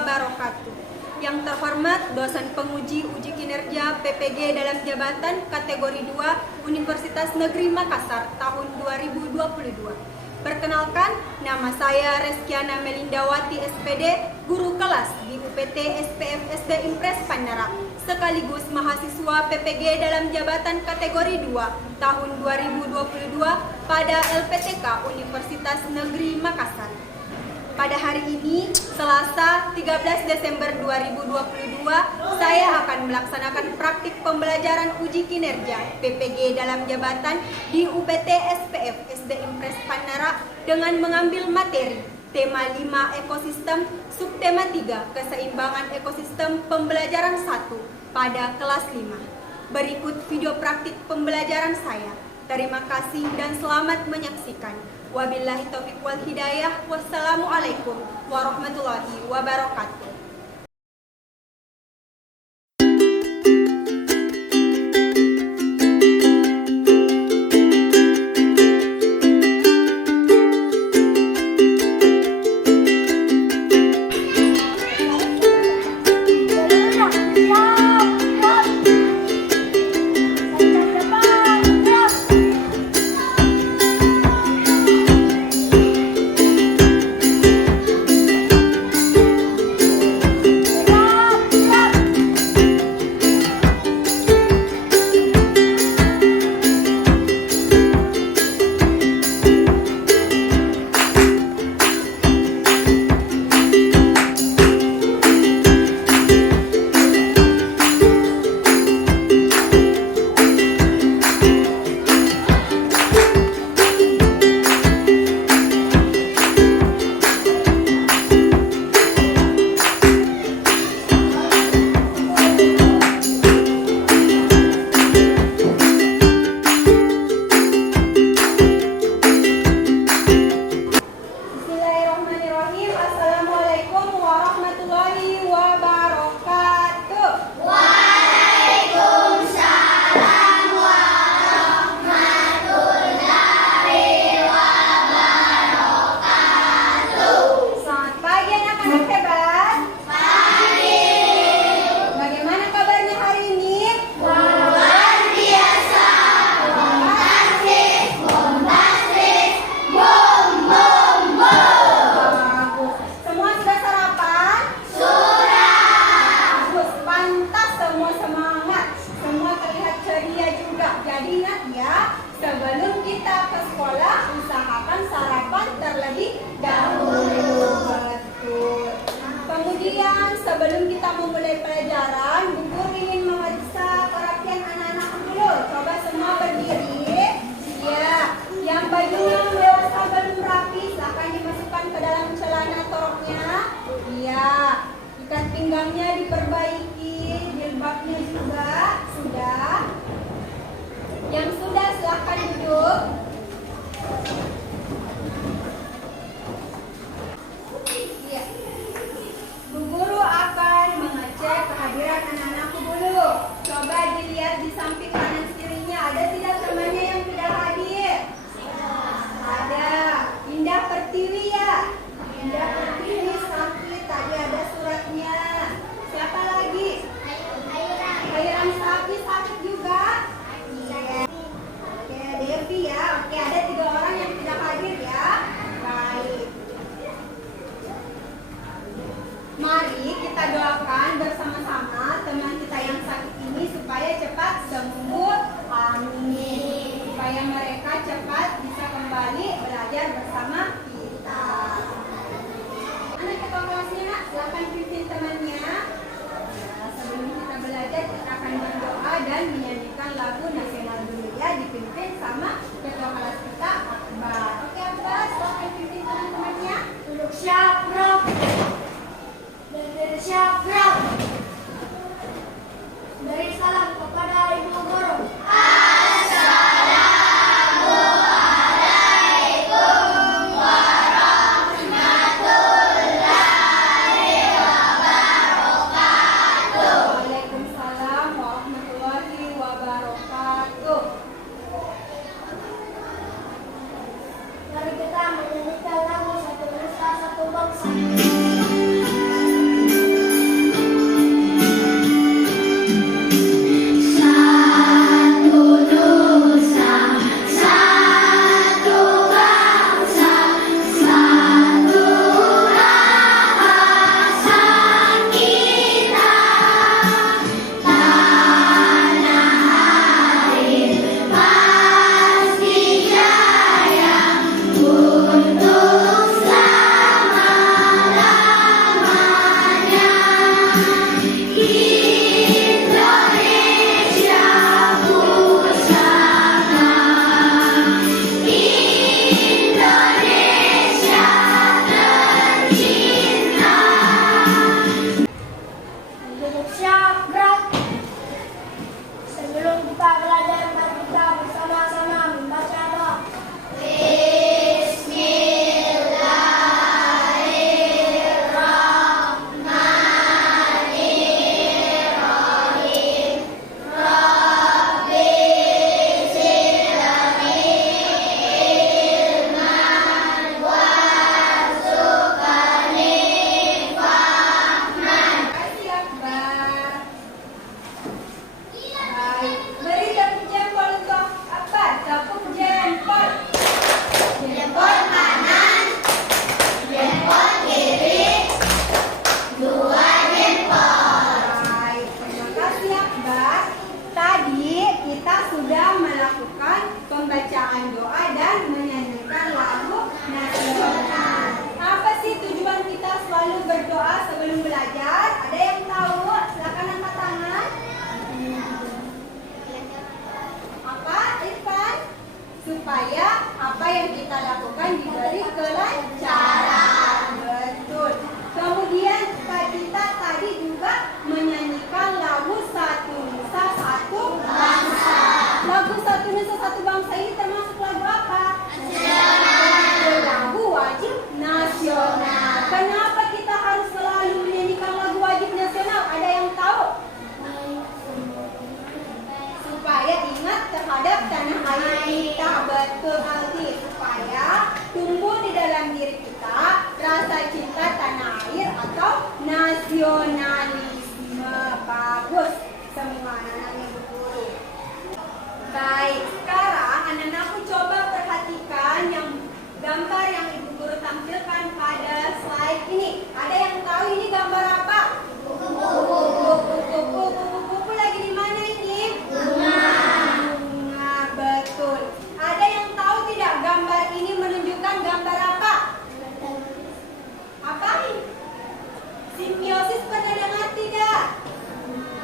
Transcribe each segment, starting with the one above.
wabarakatuh. Yang terhormat dosen penguji uji kinerja PPG dalam jabatan kategori 2 Universitas Negeri Makassar tahun 2022. Perkenalkan, nama saya Reskiana Melindawati SPD, guru kelas di UPT SPF SD Impres Pandara, sekaligus mahasiswa PPG dalam jabatan kategori 2 tahun 2022 pada LPTK Universitas Negeri Makassar. Pada hari ini, Selasa 13 Desember 2022, saya akan melaksanakan praktik pembelajaran uji kinerja PPG dalam jabatan di UPT SPF SD Impres Pandara dengan mengambil materi tema 5 ekosistem, subtema 3 keseimbangan ekosistem pembelajaran 1 pada kelas 5. Berikut video praktik pembelajaran saya. Terima kasih dan selamat menyaksikan. Wabillahi taufiq wal hidayah. Wassalamualaikum warahmatullahi wabarakatuh. Jadi ingat ya, sebelum kita ke sekolah, usahakan sarapan terlebih dahulu. Betul. Kemudian sebelum kita memulai pelajaran, Bu Guru ingin memeriksa perhatian anak-anak dulu. Coba semua berdiri. Ya, yang bajunya dewasa belum rapi, silakan dimasukkan ke dalam celana toroknya. Iya, ikat pinggangnya diperbaiki, jilbabnya juga sudah. Yang sudah silakan duduk. Ya. Bu Guru akan mengecek kehadiran anak-anakku dulu. Coba dilihat di samping kanan kirinya, ada tidak temannya yang tidak hadir? Ada. Indah Pertiwi ya? Indah Pertiwi sakit, tadi ada suratnya. Siapa lagi? Khairan Safi sakit juga? Oke, Devi ya. Oke, ada 3 orang yang tidak hadir ya. Baik. Mari kita doakan bersama-sama teman kita yang sakit ini supaya cepat sembuh. Amin. Supaya mereka cepat bisa kembali belajar bersama kita. Anak ketua kelasnya, Nak, silakan pimpin temannya. Sebelum kita belajar, kita akan berdoa dan menyanyikan lagu nasional dulu ya, dipimpin sama ketua kelas kita, Akbar. Oke, Akbar, silakan pimpin teman-temannya. Duduk siap, Bro. Berdiri siap, Bro. Beri salam kepada Ibu Guru. Assalamualaikum warahmatullahi nasionalisme. Bagus semua anak-anak Ibu Guru. Baik, sekarang anak-anakku coba perhatikan yang gambar yang Ibu Guru tampilkan pada slide ini. Ada yang tahu ini gambar apa? Kupu-kupu lagi di mana ini? Bunga, betul. Ada yang tahu tidak gambar ini menunjukkan gambar apa? Apa? Simbiosis, pernah dengar tidak?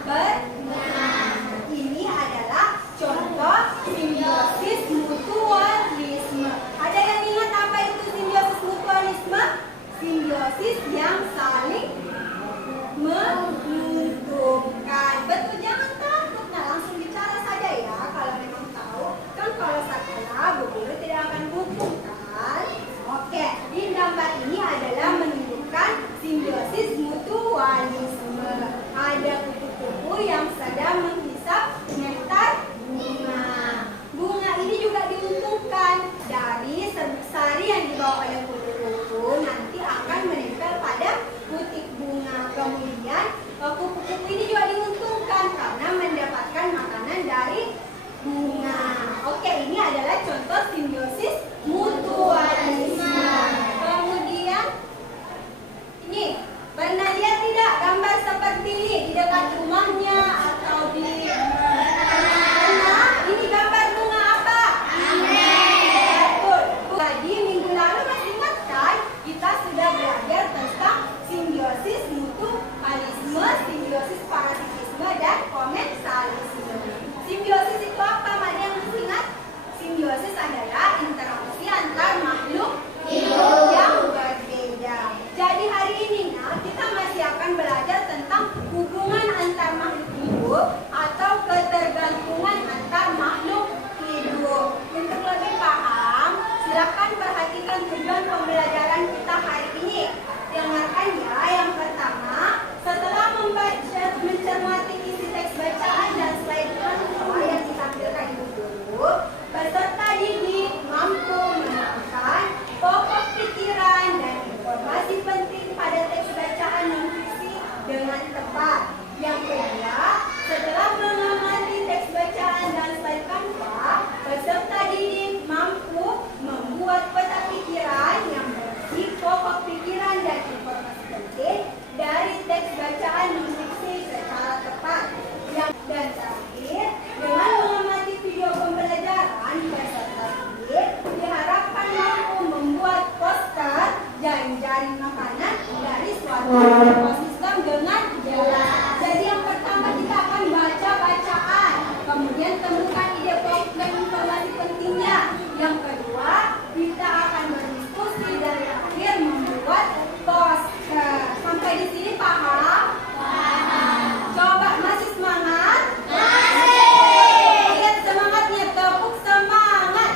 Benar. Ini adalah contoh simbiosis mutualisme. Ada yang ingat apa itu simbiosis mutualisme? Simbiosis yang saling menguntungkan. Betul, jangan takut. Nah, langsung bicara saja ya kalau memang tahu. Kan kalau salah, Bu Guru tidak akan hukum kan? Oke, di gambar ini adalah menunjukkan simbiosis mutualisme. Ada kupu-kupu yang sedang menghisap nektar bunga. Bunga ini juga diuntungkan dari serbuk sari yang dibawa oleh kupu-kupu nanti akan menempel pada butik bunga. Kemudian kupu-kupu ini juga diuntungkan karena mendapatkan makanan dari bunga. Oke, ini adalah contoh simbiosis mutualisme. Kemudian ini, pernah lihat tidak gambar seperti ini di dekat rumahnya atau di mana? Ini gambar bunga apa? Betul. Jadi minggu lalu masih ingat kan? Kita sudah belajar tentang simbiosis mutualisme, simbiosis parasitisme, dan komensalisme. Simbiosis itu apa? Ada yang masih ingat? Simbiosis adalah interaksi antar makhluk hidup yang berbeda. Jadi hari ini kita masih akan belajar tentang hubungan antar makhluk hidup atau ketergantungan antar makhluk hidup. Untuk lebih paham, silakan perhatikan tujuan pembelajaran kita hari ini. Dengarkan ya, yang pertama, setelah mencermati isi teks bacaan dan slide yang ditampilkan Ibu Guru, peserta didik mampu menemukan pokok pikiran dan informasi penting pada teks bacaan non-fiksi dengan tepat. Yang kedua, setelah mengamati teks bacaan dan slide Canva, peserta didik mampu membuat peta pikiran yang berisi pokok pikiran dan informasi penting dari teks bacaan non-fiksi secara tepat. Dan terakhir, dengan mengamati video pembelajaran, peserta didik diharapkan mampu membuat poster dan jaring makanan dari suatu ekosistem dengan jelas. Jadi yang pertama kita akan baca bacaan, kemudian temukan ide pokok dan informasi pentingnya. Yang kedua, kita akan berdiskusi dan terakhir membuat poster. Sampai di sini paham? Coba masih semangat? Lihat semangatnya, tepuk semangat.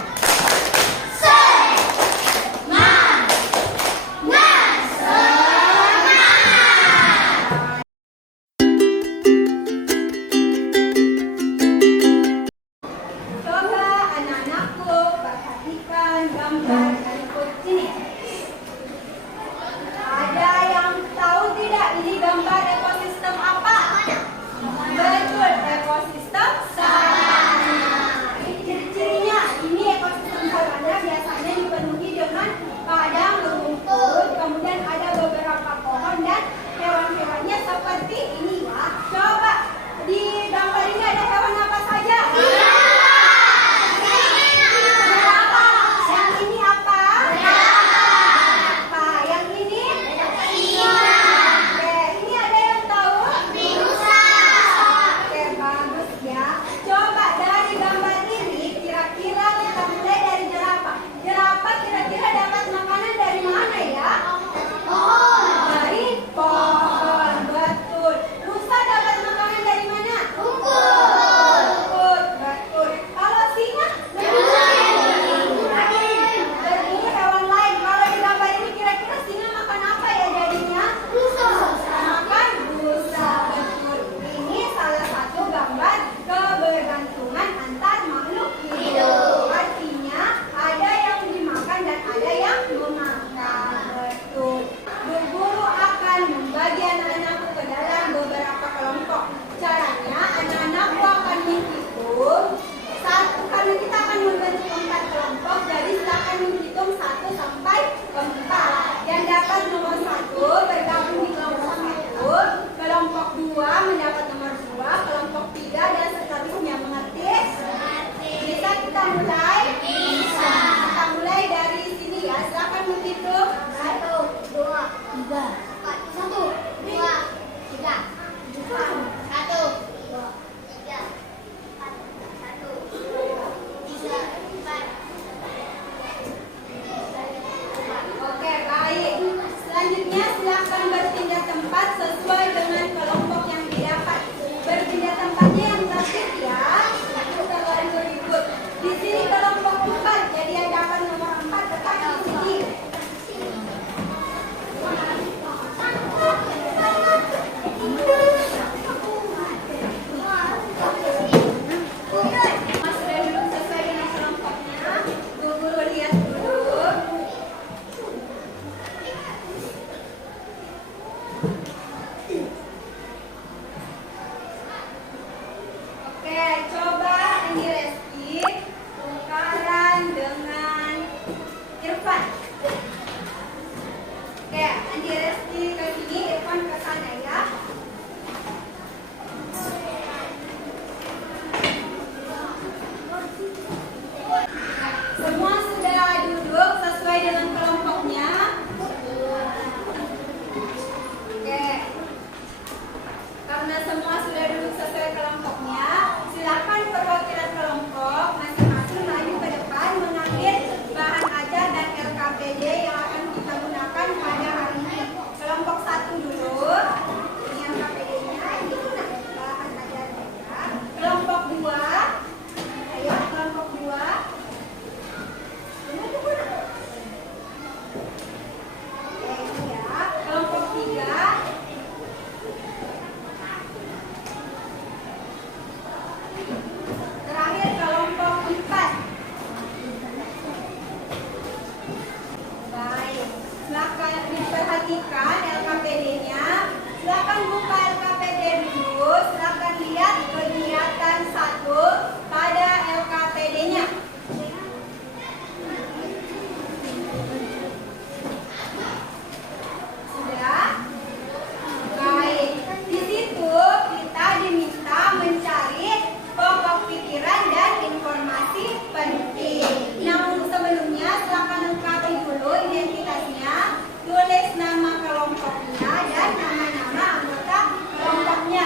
Karena semua sudah duduk sesuai kelompoknya, silakan perwakilan kelompok masing-masing maju ke depan mengambil bahan ajar dan LKPD yang akan kita gunakan pada hari ini. Kelompok 1 dulu, ini LKPD-nya, ini bahan ajarnya. Kelompok 2, ayo kelompok 2. Kelompok 3. Terakhir kelompok 4. Baik, silakan diperhatikan LKPD-nya. Silakan buka LKPD dulu. Silakan lihat kegiatan 1 pada LKPD-nya. Sudah? Baik. Di situ kita diminta mencari pokok pikiran dan informasi penting. Namun sebelumnya silakan lengkapi dulu identitasnya, tulis nama kelompoknya dan nama-nama anggota kelompoknya.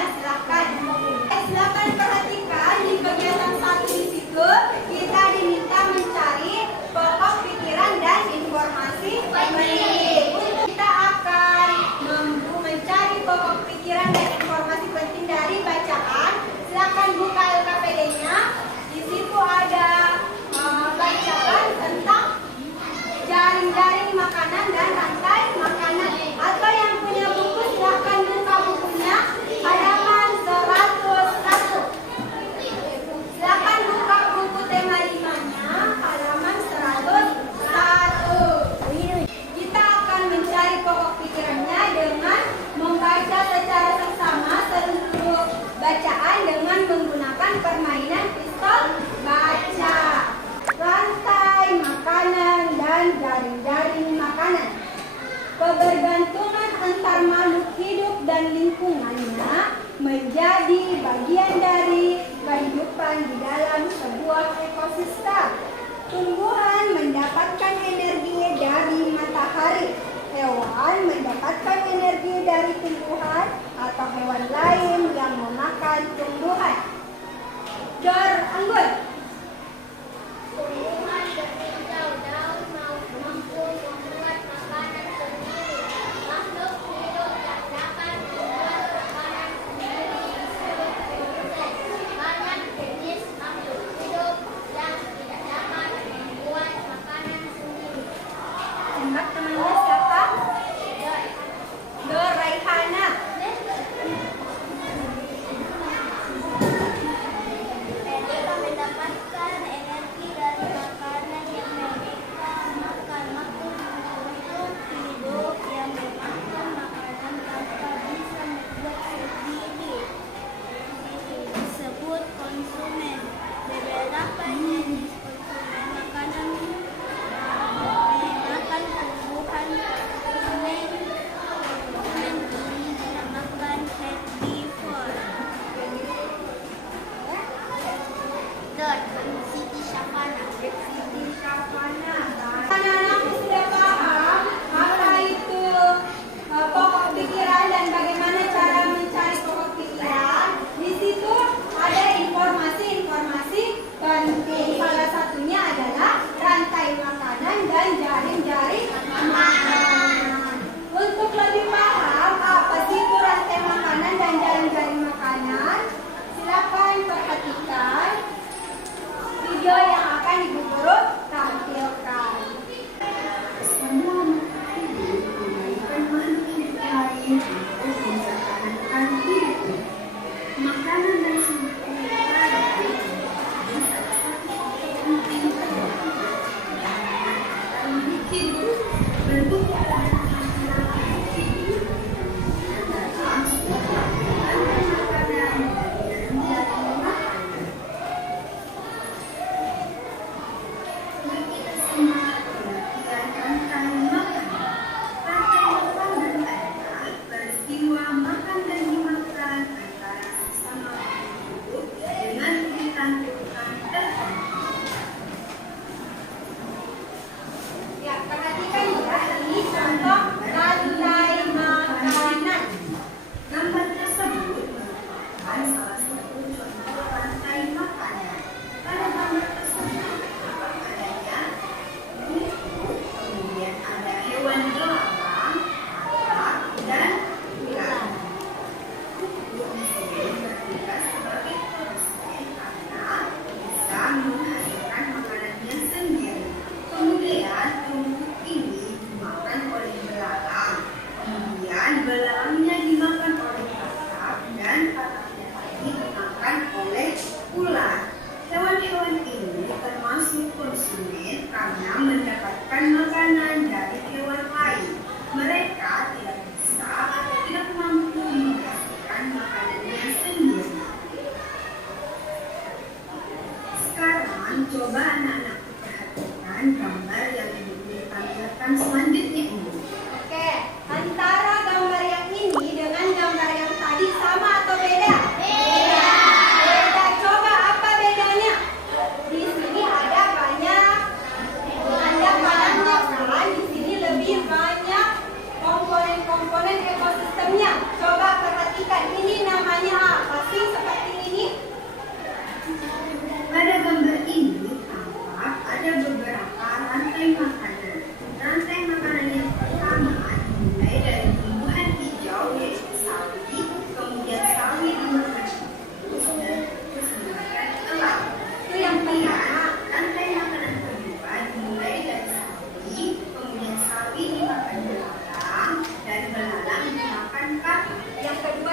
Silakan perhatikan di kegiatan 1 di situ kita diminta mencari pokok pikiran dan informasi penting. Kita akan mencari pokok pikiran dan informasi penting dari bacaan. Silakan buka LKPD-nya. Di situ ada bacaan tentang jaring-jaring makanan dan rantai makanan. Atau yang punya buku silakan buka bukunya halaman 101. Silakan buka buku tema 5-nya halaman 101. Kita akan mencari pokok pikirannya dengan membaca secara seksama seluruh bacaan dengan menggunakan permainan pistol baca. Rantai makanan dan jaring-jaring makanan. Kebergantungan antar makhluk hidup dan lingkungannya menjadi bagian dari kehidupan di dalam sebuah ekosistem. Tumbuhan mendapatkan energi dari matahari. Hewan mendapatkan energi dari tumbuhan atau hewan lain yang memakan tumbuhan. Dor anggun. Tumbuhan berhijau daun mampu membuat makanan sendiri. Makhluk hidup yang dapat membuat makanan sendiri disebut produsen. Banyak jenis makhluk hidup yang tidak dapat membuat makanan sendiri. Tembak temannya siapa? Dor Raihana.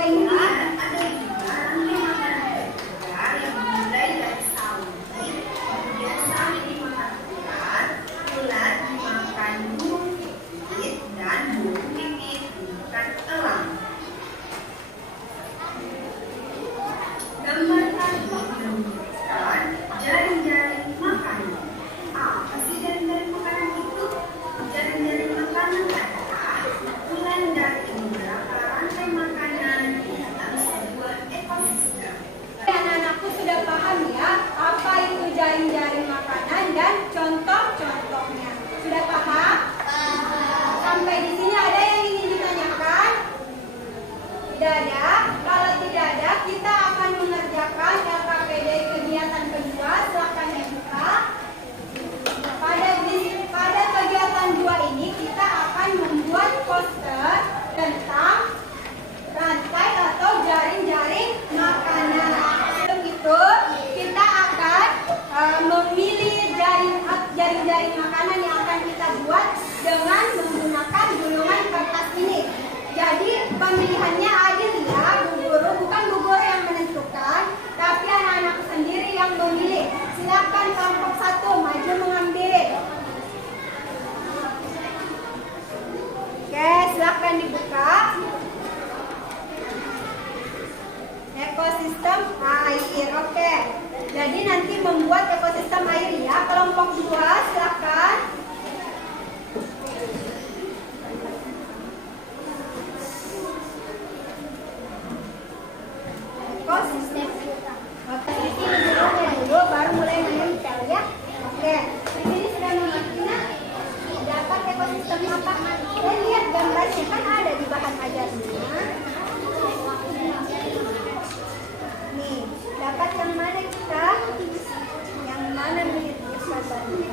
ini? Ada juga rantai makanan vertikal yang dimulai dari sawi, kemudian sawi dimakan ulat dimakan burung pipit, dan burung pipit dimakan elang. Gambar tadi menunjukkan jaring-jaring makanan. Apa sih jaring-jaring makanan itu? Jaring-jaring makanan adalah kumpulan dari beberapa rantai makanan di dalam sebuah ekosistem. Anak-anakku sudah paham ya apa itu jaring-jaring makanan dan contoh-contohnya. Sudah paham? Sampai di sini ada yang ingin ditanyakan? Tidak ada? Kalau tidak ada, kita akan mengerjakan LKPD kegiatan kedua. Silakan dibuka. Pada kegiatan 2 ini kita akan membuat poster tentang rantai atau jaring-jaring makanan. Sebelum itu kita akan memilih jaring-jaring makanan yang akan kita buat dengan menggunakan gulungan kertas ini. Jadi pemilihannya adil ya, Bu Guru. Bukan Bu Guru yang menentukan, tapi anak-anak sendiri yang memilih. Silakan kelompok 1 maju mengambil. Oke, silakan dibuka. Ekosistem air. Oke. Jadi nanti membuat ekosistem air ya. Kelompok 2 silakan. Ekosistem. Oke, di sini dulu baru mulai menempel ya. Oke. Di sini sudah membuatnya. Dapat ekosistem apa? Lihat gambarnya kan ada di bahan ajarnya. Nih, dapat yang mana kita? Yang mana nih gambarnya?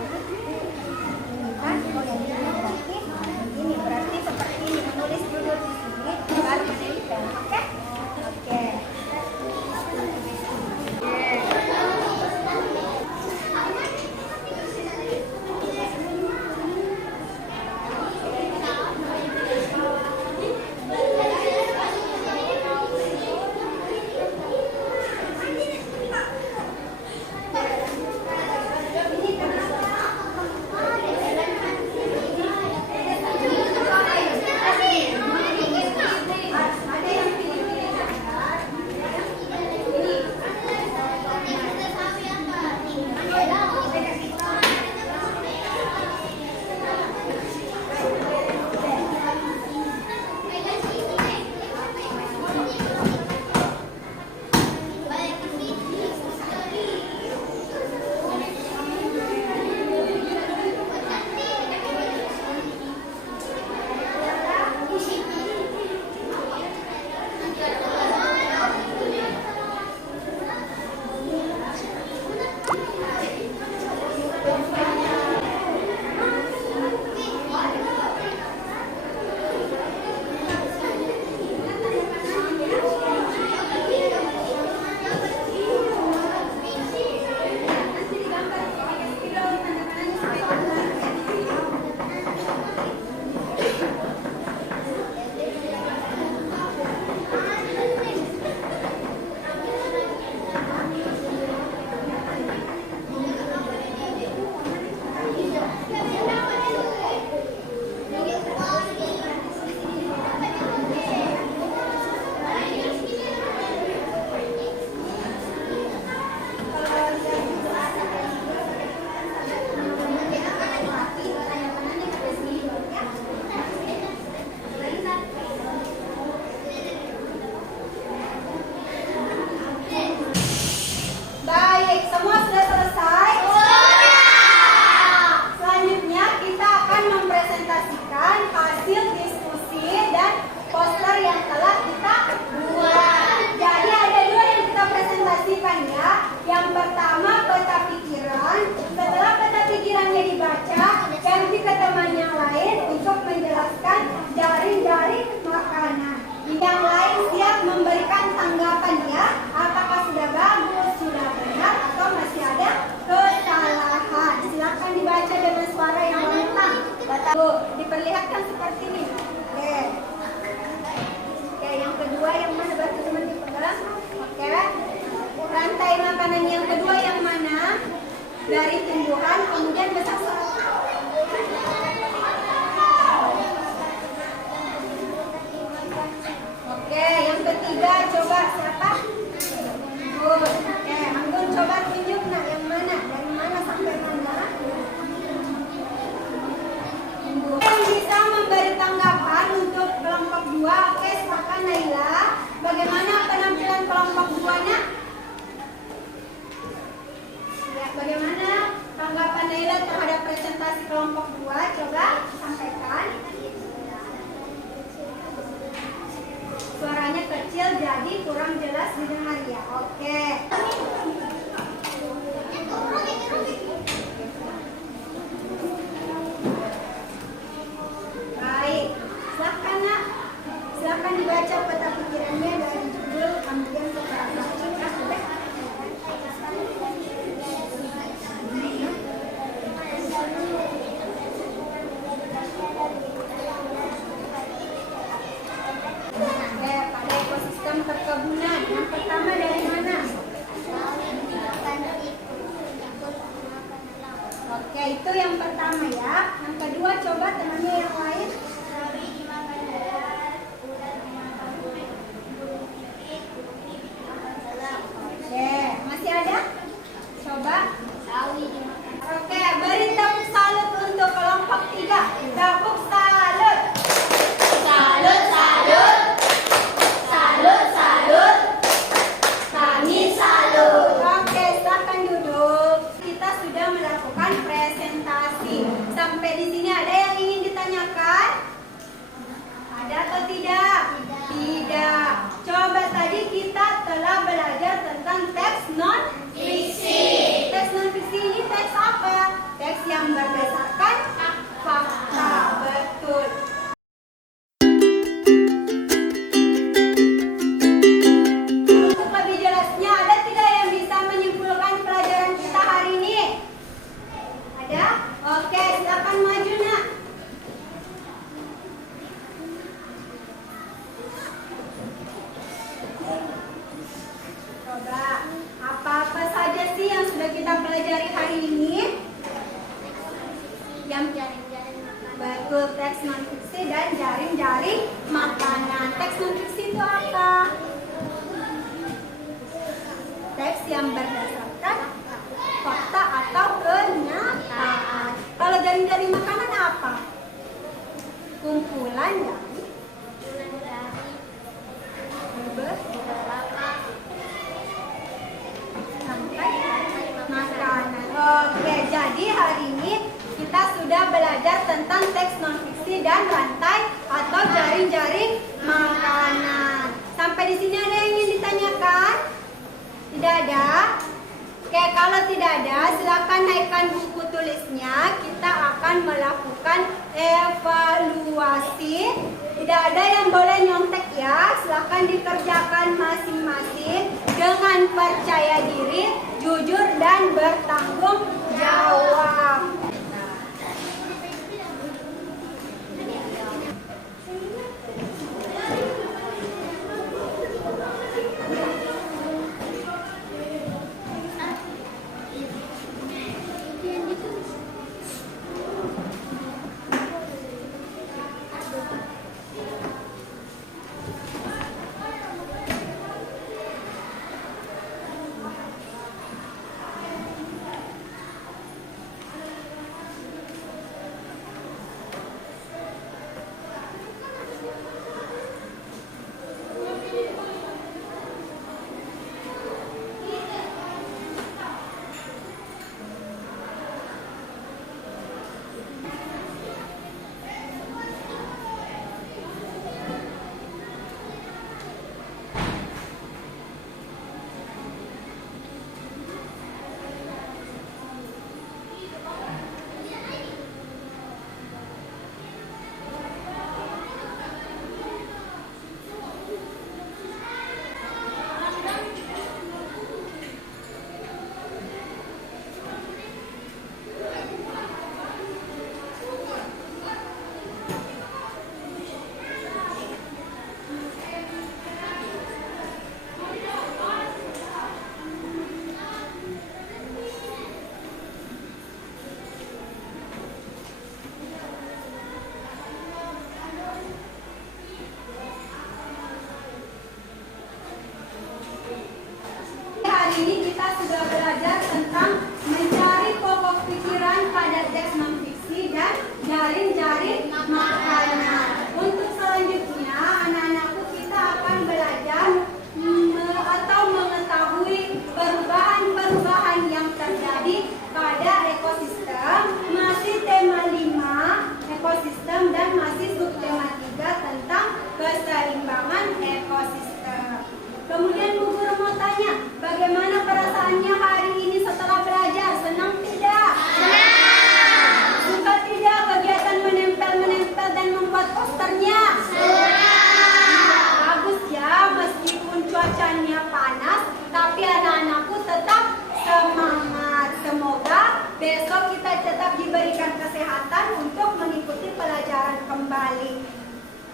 tadi kurang jelas didengar ya. Oke. Baik, silakan nak. Silakan dibaca peta pikirannya dari judul kemudian ke belakang. Oke, pada ekosistem perkebunan. Yang pertama dari mana? Oke, itu yang pertama ya. Yang kedua coba temannya yang lain. Oke, masih ada? Coba. Oke, beri tepuk salut untuk kelompok 3. Tepuk salut. Salut, salut. Salut, salut. Kami salut. Oke, silakan duduk. Kita sudah melakukan presentasi. Sampai di sini ada yang ingin ditanyakan? Ada atau tidak? Tidak. Coba tadi kita telah belajar tentang teks non-fiksi. Teks non-fiksi ini teks apa? Teks yang berdasarkan fakta. Betul. Untuk lebih jelasnya, ada tidak yang bisa menyimpulkan pelajaran kita hari ini? Ada? Oke, silakan maju nak. Coba, apa-apa saja sih yang sudah kita pelajari hari ini? Yang betul, teks non-fiksi dan jaring-jaring makanan. Teks non-fiksi itu apa? Teks yang berdasarkan fakta atau kenyataan. Kalau jaring-jaring makanan apa? Kumpulan dari sampai makanan. Oke, jadi hari ini kita sudah belajar tentang teks non-fiksi dan rantai atau jaring-jaring makanan. Sampai di sini ada yang ingin ditanyakan? Tidak ada? Oke, kalau tidak ada, silakan naikkan buku tulisnya. Kita akan melakukan evaluasi. Tidak ada yang boleh nyontek ya. Silakan dikerjakan masing-masing dengan percaya diri, jujur dan bertanggung jawab. ekosistem dan masih subtema 3 tentang keseimbangan ekosistem.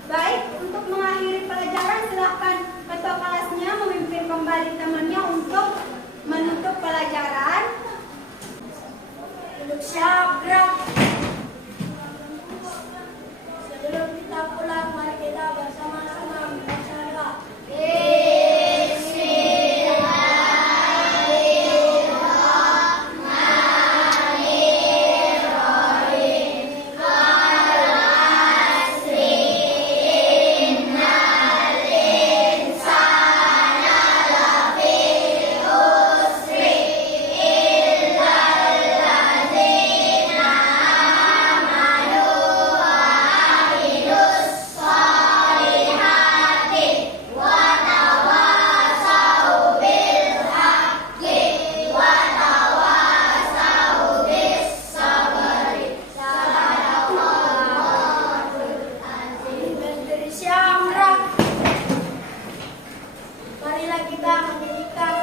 Baik, untuk mengakhiri pelajaran silahkan ketua kelasnya memimpin kembali temannya untuk menutup pelajaran. Duduk siap, gerak. Sebelum kita pulang, mari kita bersama-sama membaca doa. Berdiri siap, gerak. Marilah kita mendirikan